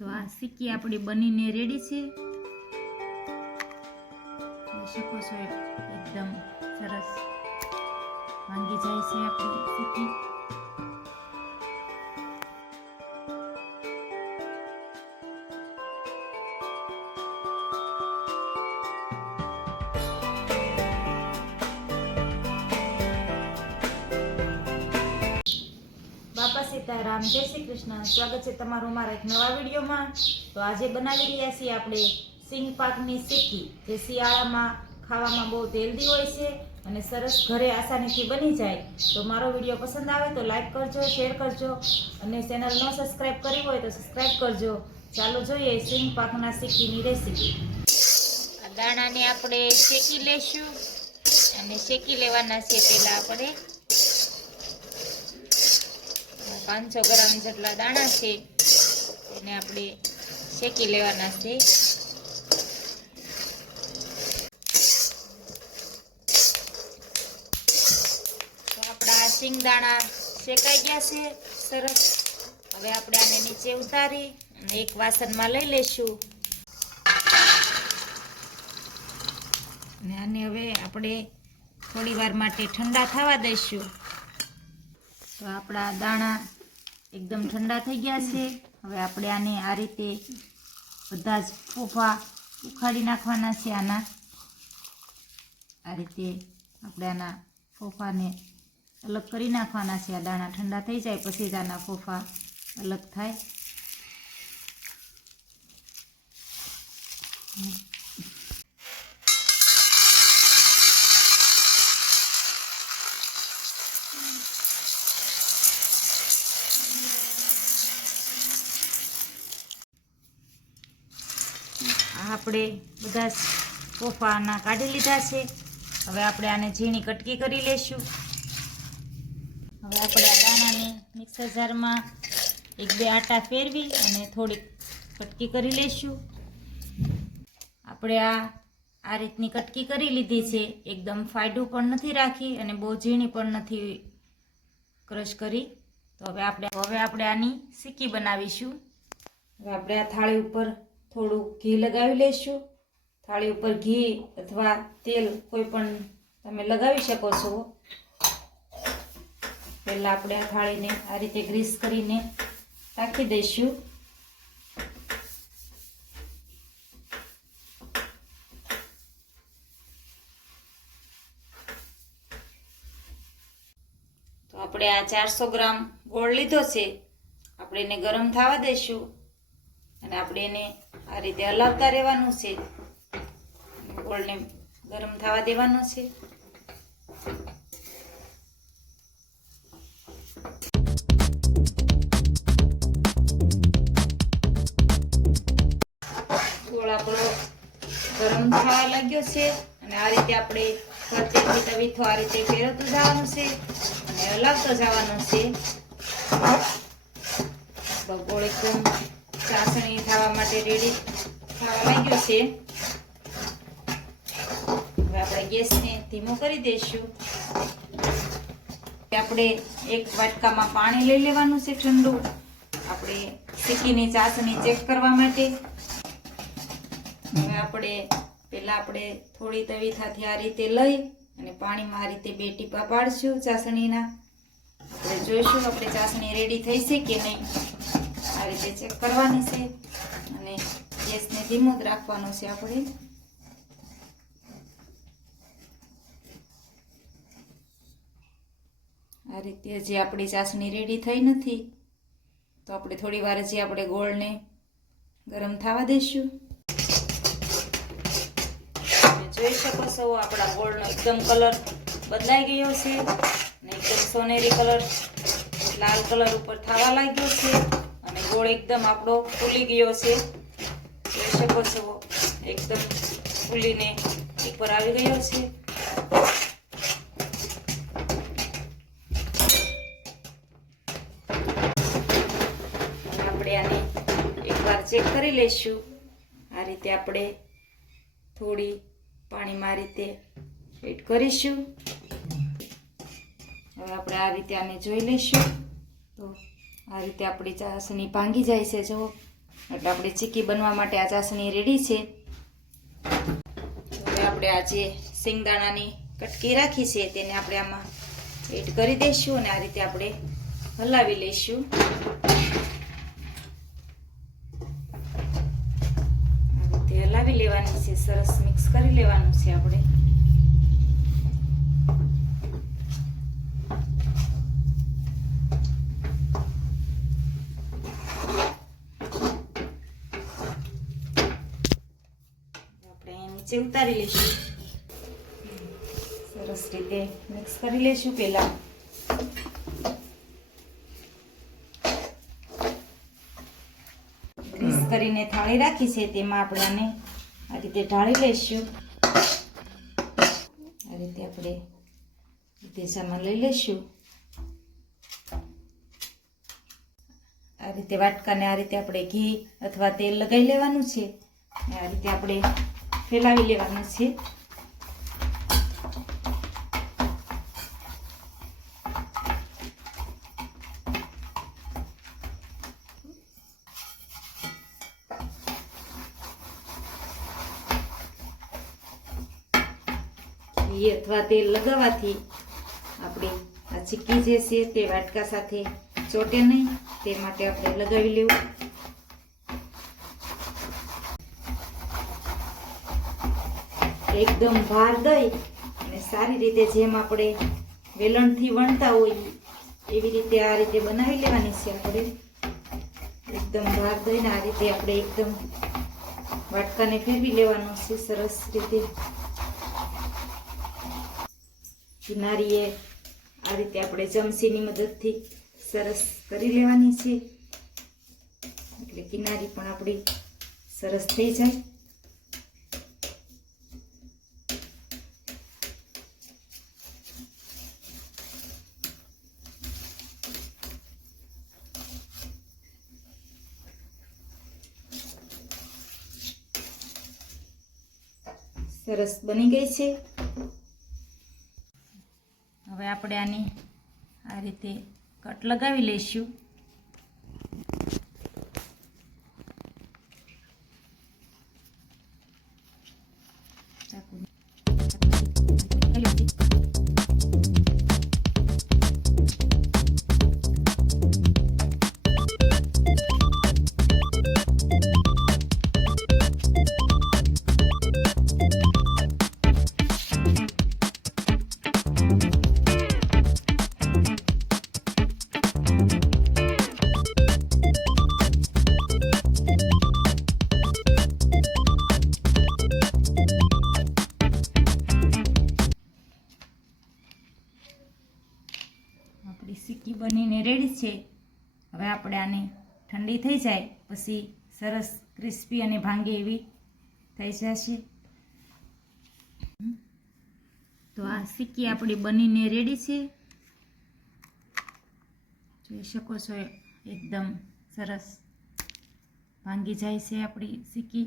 તો આ સિક્કી આપણી બનીને રેડી છે. શકો છો, એકદમ સરસ ભાંગી જાય છે આપણી સિક્કી. સીતારામ, જય શ્રી કૃષ્ણ. સ્વાગત છે તમારું મારા એક નવા વિડીયોમાં. તો આજે બનાવી રહ્યા છીએ આપણે સિંગ પાકની શીખી જે શિયાળામાં ખાવામાં બહુ હેલ્ધી હોય છે અને સરસ ઘરે આસાનીથી બની જાય. તો મારો વીડિયો પસંદ આવે તો લાઈક કરજો, શેર કરજો અને ચેનલ ન સબસ્ક્રાઈબ કરી હોય તો સબસ્ક્રાઈબ કરજો. ચાલો જોઈએ સિંગ પાકના શીખીની રેસીપી. દાણાને આપણે શેકી લેશું અને શેકી લેવાના છે પહેલાં આપણે. પાંચસો ગ્રામ જેટલા દાણા છે, એને આપણે શેકી લેવાના છે. તો આપણા સિંગ દાણા શેકાઈ ગયા છે, સરસ. હવે આપણે આને નીચે ઉતારી અને એક વાસણમાં લઈ લેશું અને આને હવે આપણે થોડી વાર માટે ઠંડા થવા દઈશું. તો આપણા દાણા એકદમ ઠંડા થઈ ગયા છે. હવે આપણે આને આ રીતે બધા જ ફોફા ઉખાડી નાખવાના છે આના. આ રીતે આપણે આના ફોફાને અલગ કરી નાખવાના છે. આ દાણા ઠંડા થઈ જાય પછી જ આના ફોફા અલગ થાય. આપણે બધા કોફાના કાઢી લીધા છે. હવે આપણે આને ઝીણી કટકી કરી લેશું. હવે આપણે આ દાણાને મિક્સર જારમાં એક બે આટા ફેરવી અને થોડીક કટકી કરી લેશું. આપણે આ આ રીતની કટકી કરી લીધી છે. એકદમ ફાયડું પણ નથી રાખી અને બહુ ઝીણી પણ નથી ક્રશ કરી. તો હવે આપણે હવે આપણે આની સિક્કી બનાવીશું. હવે આપણે આ થાળી ઉપર થોડું ઘી લગાવી લેશું. થાળી ઉપર ઘી અથવા તેલ કોઈ પણ તમે લગાવી શકો છો. પહેલાં આપણે આ થાળીને આ રીતે ગ્રીસ કરીને રાખી દઈશું. તો આપણે આ ચારસો ગ્રામ ગોળ લીધો છે. આપણે એને ગરમ થવા દઈશું. અને આપણે એને આ રીતે હલાવતા રહેવાનું છે. ગોળને ગરમ થવા દેવાનો છે. ગોળ આપણો ગરમ થવા લાગ્યો છે અને આ રીતે આપણે વચ્ચેથી તવીથો આ રીતે ફેરવતું જવાનું છે અને હલાવતો જવાનું છે. ગોળ એકદમ ચાસણી થવા માટે રેડી થવા લાગ્યો છે. હવે આપણે ગેસને ધીમો કરી દઈશું. આપણે એક વાટકામાં પાણી લઈ લેવાનું છે ઠંડુ. આપણે સિક્કીની ચાસણી ચેક કરવા માટે. હવે આપણે પહેલાં આપણે થોડી તવીથાથી આ રીતે લઈ અને પાણીમાં આ રીતે બે ટીપા પાડશું ચાસણીના. આપણે જોઈશું આપણે ચાસણી રેડી થઈ છે કે નહીં. આ રીતે ચેક કરવાની છે. અને ગેસને ધીમો જ રાખવાનો છે આપણે. આ રીતે હજી આપણી ચાસણી રેડી થઈ નથી. તો આપણે થોડી વાર હજી આપણે ગોળને ગરમ થવા દઈશું. જોઈ શકો છો, આપણા ગોળનો એકદમ કલર બદલાઈ ગયો છે. અને એકદમ સોનેરી કલર લાલ કલર ઉપર થવા લાગ્યો છે. ગોળ એકદમ આપણો ફૂલી ગયો છે. જોઈ શકો છો એકદમ ફૂલીને ઉપર આવી ગયો છે. આપણે આને એકવાર ચેક કરી લઈશું. આ રીતે આપણે થોડી પાણીમાં રીતે એડ કરીશું. હવે આપણે આ રીતે આને જોઈ લઈશું. તો આ રીતે આપણી ચાસણી ભાંગી જાય છે જો. એટલે આપણી ચીકી બનવા માટે આ ચાસણી રેડી છે. હવે આપણે આ જે સિંગદાણાની કટકી રાખી છે તેને આપણે આમાં એડ કરી દઈશું અને આ રીતે આપણે હલાવી લઈશું. આ રીતે હલાવી લેવાની છે, સરસ મિક્સ કરી લેવાનું છે આપણે. અહીં ઉતારી લઈશું સરસ રીતે મિક્સ કરી લઈશું પહેલાં મિક્સ કરીને થાળી રાખી છે, તેમાં આપણે આ રીતે ઢાળી લઈશું આ રીતે આપણે દિશામાં લઈ લઈશું આ રીતે વાટકાને આ રીતે આપણે ઘી અથવા તેલ લગાવી લેવાનું છે. આ રીતે આપણે ફેલાવી લેવાનું છે ઘી અથવા તેલ લગાવવાથી આપણી આ ચીકી જે છે તે વાટકા સાથે ચોટે નહીં, તે માટે આપણે લગાવી લેવું. એકદમ ભાર દઈ અને સારી રીતે જેમ આપણે વેલણથી વણતા હોઈએ, એવી રીતે આ રીતે બનાવી લેવાની છે આપણે. એકદમ ભાર દઈને આ રીતે આપણે એકદમ વાટકાને ફેરવી લેવાનું છે, સરસ રીતે. કિનારીએ આ રીતે આપણે ચમચીની મદદથી સરસ કરી લેવાની છે. એટલે કિનારી પણ આપણી સરસ થઈ જાય. સરસ બની ગઈ છે. હવે આપણે આની આ રીતે કટ લગાવી લઈશું. રેડી છે. હવે આપણે આને ઠંડી થઈ જાય, પછી સરસ ક્રિસ્પી અને ભાંગી એવી થઈ જશે. તો આ સિક્કી આપણી બનીને રેડી છે. જોઈ શકો છો, એકદમ સરસ ભાંગી જાય છે આપણી સિક્કી